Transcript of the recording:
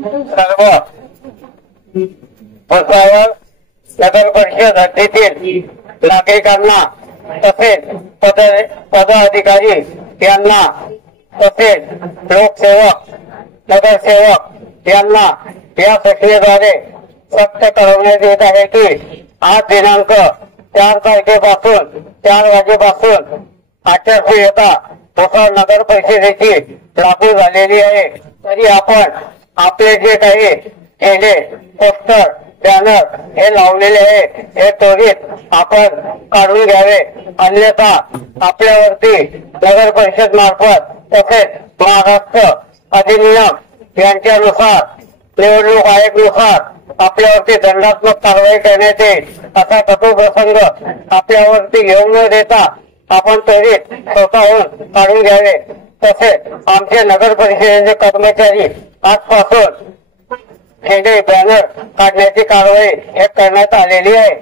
सर्व भुसावळ नगर परिषद हद्दीतील नागरिकांना तसेच पदाधिकारी यांना तसेच लोकसेवक नगरसेवक यांना या सूचनेद्वारे सक्त कळवण्यात येत आहे की आज दिनांक 4 तारखेपासून 4 वाजेपासून आचारसंहिता भुसावळ नगर परिषदेची लागू झालेली आहे। तरी आपण आपले जे काही झेंडे पोस्टर बॅनर हे लावलेले आहे हे त्वरित आपण काढून घ्यावे, अन्यथा आपल्यावरती नगर परिषद मार्फत तसेच महाराष्ट्र अधिनियम यांच्यानुसार निवडणूक आयोगानुसार आपल्यावरती दंडात्मक कारवाई करण्यात येईल असा कठोर प्रसंग आपल्यावरती येऊ न देता आपण त्वरित स्वतःहून काढून घ्यावे। तसेच आमचे नगर परिषदेचे कर्मचारी आजपासून झेंडे बॅनर काढण्याची कारवाई हे करण्यात आलेली आहे।